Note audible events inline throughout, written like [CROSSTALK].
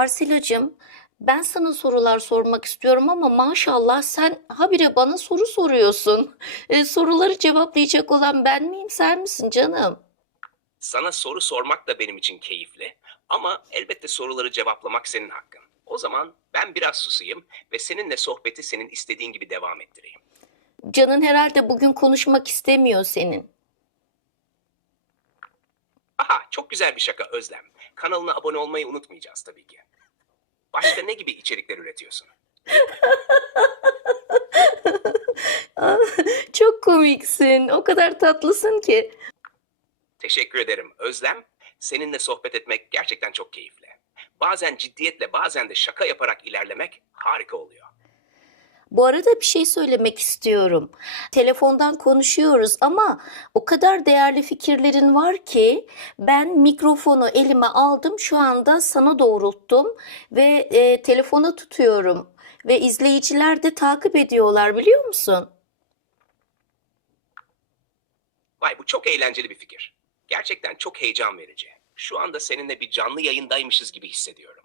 Arsilacığım, ben sana sorular sormak istiyorum ama maşallah sen habire bana soru soruyorsun. E, soruları cevaplayacak olan ben miyim, sen misin canım? Sana soru sormak da benim için keyifli ama elbette soruları cevaplamak senin hakkın. O zaman ben biraz susayım ve seninle sohbeti senin istediğin gibi devam ettireyim. Canın herhalde bugün konuşmak istemiyor senin. Aha çok güzel bir şaka Özlem. Kanalına abone olmayı unutmayacağız tabii ki. Başka ne gibi içerikler üretiyorsun? [LAUGHS] Ah, Çok komiksin, o kadar tatlısın ki. Teşekkür ederim Özlem. Seninle sohbet etmek gerçekten çok keyifli. Bazen ciddiyetle bazen de şaka yaparak ilerlemek harika oluyor. Bu arada bir şey söylemek istiyorum. Telefondan konuşuyoruz ama o kadar değerli fikirlerin var ki ben mikrofonu elime aldım şu anda sana doğrulttum ve e, telefona tutuyorum ve izleyiciler de takip ediyorlar biliyor musun? Vay bu çok eğlenceli bir fikir. Gerçekten çok heyecan verici. Şu anda seninle bir canlı yayındaymışız gibi hissediyorum.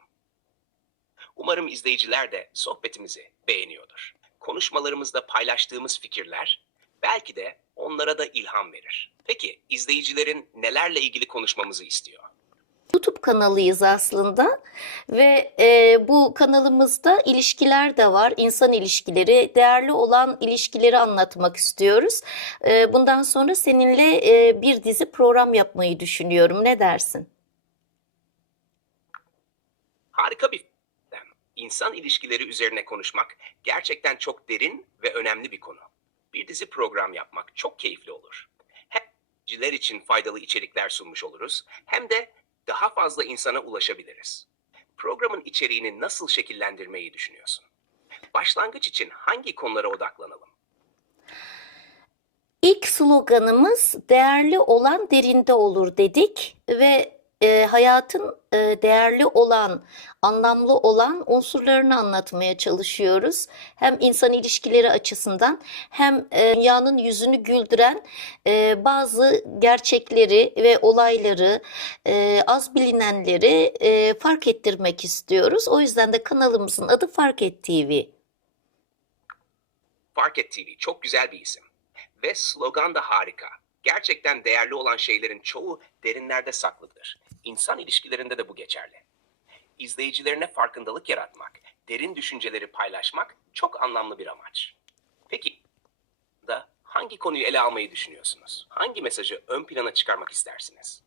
Umarım izleyiciler de sohbetimizi beğeniyordur. Konuşmalarımızda paylaştığımız fikirler belki de onlara da ilham verir. Peki izleyicilerin nelerle ilgili konuşmamızı istiyor? YouTube kanalıyız aslında ve e, bu kanalımızda ilişkiler de var, insan ilişkileri, değerli olan ilişkileri anlatmak istiyoruz. E, bundan sonra seninle e, bir dizi program yapmayı düşünüyorum. Ne dersin? Harika bir. İnsan ilişkileri üzerine konuşmak gerçekten çok derin ve önemli bir konu. Bir dizi program yapmak çok keyifli olur. Hem izleyiciler için faydalı içerikler sunmuş oluruz hem de daha fazla insana ulaşabiliriz. Programın içeriğini nasıl şekillendirmeyi düşünüyorsun? Başlangıç için hangi konulara odaklanalım? İlk sloganımız değerli olan derinde olur dedik ve e, hayatın e, değerli olan, anlamlı olan unsurlarını anlatmaya çalışıyoruz. Hem insan ilişkileri açısından hem e, dünyanın yüzünü güldüren e, bazı gerçekleri ve olayları, e, az bilinenleri e, fark ettirmek istiyoruz. O yüzden de kanalımızın adı Fark Et TV. Fark Et TV çok güzel bir isim. Ve slogan da harika. Gerçekten değerli olan şeylerin çoğu derinlerde saklıdır. İnsan ilişkilerinde de bu geçerli. İzleyicilerine farkındalık yaratmak, derin düşünceleri paylaşmak çok anlamlı bir amaç. Peki da hangi konuyu ele almayı düşünüyorsunuz? Hangi mesajı ön plana çıkarmak istersiniz?